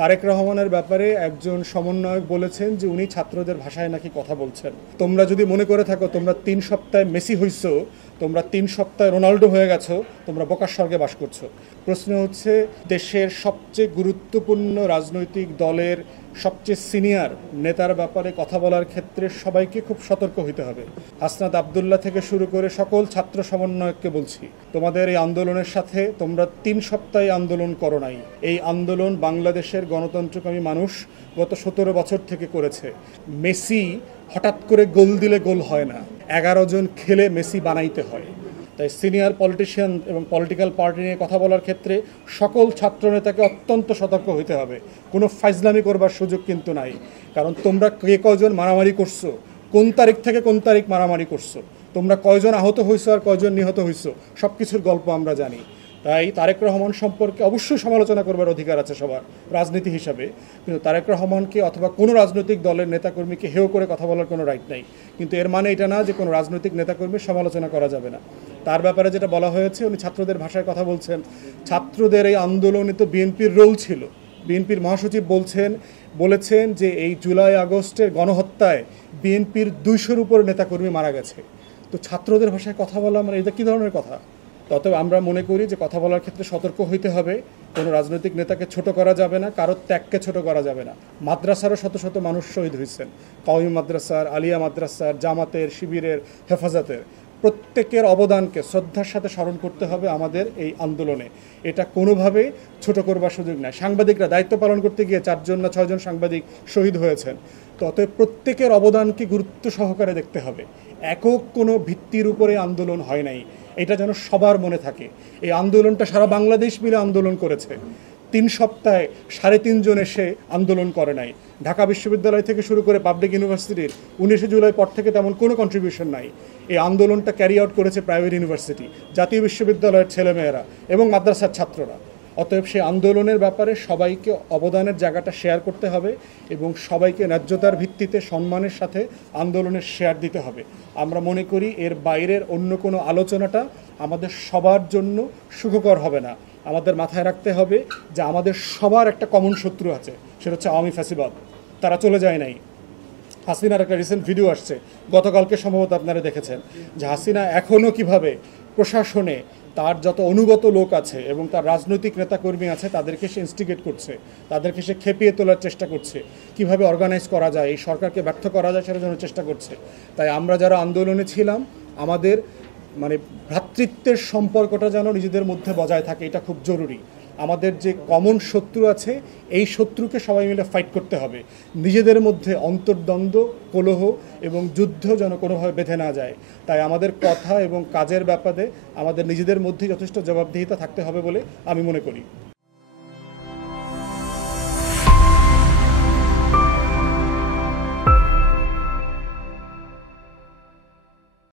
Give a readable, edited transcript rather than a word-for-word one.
তারেক রহমানের ব্যাপারে একজন সমন্বয়ক বলেছেন যে উনি ছাত্রদের ভাষায় নাকি কথা বলছেন। তোমরা যদি মনে করে থাকো তোমরা 3 সপ্তাহে মেসি হইছো, তোমরা 3 সপ্তাহে রোনাল্ডো হয়ে গেছো, তোমরা বোকার স্বর্গে বাস করছো। প্রশ্ন হচ্ছে, দেশের সবচেয়ে গুরুত্বপূর্ণ রাজনৈতিক দলের সবচেয়ে সিনিয়র নেতার ব্যাপারে কথা বলার ক্ষেত্রে সবাইকে খুব সতর্ক হতে হবে। হাসনাত আবদুল্লাহ থেকে শুরু করে সকল ছাত্র সমন্বয়ককে বলছি, তোমাদের এই আন্দোলনের সাথে তোমরা 3 সপ্তাহে আন্দোলন করো নাই। এই আন্দোলন বাংলাদেশের গণতন্ত্রকামী মানুষ গত 17 বছর থেকে করেছে। মেসি হঠাৎ করে গোল দিলে গোল হয় না, 11 জন খেলে মেসি বানাইতে হয়। তাই সিনিয়র পলিটিশিয়ান এবং পলিটিক্যাল পার্টি নিয়ে কথা বলার ক্ষেত্রে সকল ছাত্রনেতাকে অত্যন্ত সতর্ক হতে হবে। কোনো ফাইজলামি করবার সুযোগ কিন্তু নাই। কারণ তোমরা কে কয়জন মারামারি করছো, কোন তারিখ থেকে কোন তারিখ মারামারি করছো, তোমরা কয়জন আহত হয়েছো আর কয়জন নিহত হয়েছো, সব কিছুর গল্প আমরা জানি। তাই তারেক রহমান সম্পর্কে অবশ্যই সমালোচনা করবার অধিকার আছে সবার রাজনীতি হিসাবে, কিন্তু তারেক রহমানকে অথবা কোনো রাজনৈতিক দলের নেতাকর্মীকে হেয় করে কথা বলার কোনো রাইট নাই। কিন্তু এর মানে এটা না যে কোনো রাজনৈতিক নেতাকর্মীর সমালোচনা করা যাবে না। তার ব্যাপারে যেটা বলা হয়েছে, উনি ছাত্রদের ভাষায় কথা বলছেন। ছাত্রদের এই আন্দোলনে তো বিএনপির রোল ছিল। বিএনপির মহাসচিব বলেছেন যে এই জুলাই আগস্টের গণহত্যায় বিএনপির 200-র উপর নেতাকর্মী মারা গেছে। তো ছাত্রদের ভাষায় কথা বলা মানে এটা কী ধরনের কথা? তবে আমরা মনে করি যে কথা বলার ক্ষেত্রে সতর্ক হইতে হবে। কোনো রাজনৈতিক নেতাকে ছোট করা যাবে না, কারোর ত্যাগকে ছোট করা যাবে না। মাদ্রাসারও শত শত মানুষ শহীদ হয়েছেন, কওমি মাদ্রাসার, আলিয়া মাদ্রাসার, জামাতের, শিবিরের, হেফাজতের। প্রত্যেকের অবদানকে শ্রদ্ধার সাথে স্মরণ করতে হবে আমাদের এই আন্দোলনে। এটা কোনোভাবে ছোট করবার সুযোগ নাই। সাংবাদিকরা দায়িত্ব পালন করতে গিয়ে 4 জন না 6 জন সাংবাদিক শহীদ হয়েছেন। তো অতএব প্রত্যেকের অবদানকে গুরুত্ব সহকারে দেখতে হবে। একক কোনো ভিত্তির উপরে আন্দোলন হয় নাই, এটা যেন সবার মনে থাকে। এই আন্দোলনটা সারা বাংলাদেশ মিলে আন্দোলন করেছে। 3 সপ্তাহে 3.5 জন এসে আন্দোলন করে নাই। ঢাকা বিশ্ববিদ্যালয় থেকে শুরু করে পাবলিক ইউনিভার্সিটির 19 জুলাই পর থেকে তেমন কোনো কন্ট্রিবিউশন নাই। এই আন্দোলনটা ক্যারি আউট করেছে প্রাইভেট ইউনিভার্সিটি, জাতীয় বিশ্ববিদ্যালয়ের ছেলেমেয়েরা এবং মাদ্রাসার ছাত্ররা। অতএব সেই আন্দোলনের ব্যাপারে সবাইকে অবদানের জায়গাটা শেয়ার করতে হবে এবং সবাইকে ন্যায্যতার ভিত্তিতে সম্মানের সাথে আন্দোলনের শেয়ার দিতে হবে। আমরা মনে করি এর বাইরের অন্য কোনো আলোচনাটা আমাদের সবার জন্য সুখকর হবে না। আমাদের মাথায় রাখতে হবে যে আমাদের সবার একটা কমন শত্রু আছে, সেটা হচ্ছে আওয়ামী ফ্যাসিবাদ। তারা চলে যায় নাই। হাসিনার একটা রিসেন্ট ভিডিও আসছে, গতকালকে সম্ভবত আপনারা দেখেছেন, যে হাসিনা এখনও কিভাবে প্রশাসনে তার যত অনুগত লোক আছে এবং তার রাজনৈতিক নেতাকর্মী আছে তাদেরকে সে ইনস্টিগেট করছে, তাদেরকে সে খেপিয়ে তোলার চেষ্টা করছে, কিভাবে অর্গানাইজ করা যায়, এই সরকারকে ব্যর্থ করা যায় সেটা জন্য চেষ্টা করছে। তাই আমরা যারা আন্দোলনে ছিলাম, আমাদের ভ্রাতৃত্বের সম্পর্কটা যেন নিজেদের মধ্যে বজায় থাকে, এটা খুব জরুরি। আমাদের যে কমন শত্রু আছে, এই শত্রুকে সবাই মিলে ফাইট করতে হবে। নিজেদের মধ্যে অন্তর্দ্বন্দ্ব, কলহ এবং যুদ্ধ যেন কোনোভাবে বেঁধে না যায়। তাই আমাদের কথা এবং কাজের ব্যাপারে আমাদের নিজেদের মধ্যে যথেষ্ট জবাবদিহিতা থাকতে হবে বলে আমি মনে করি।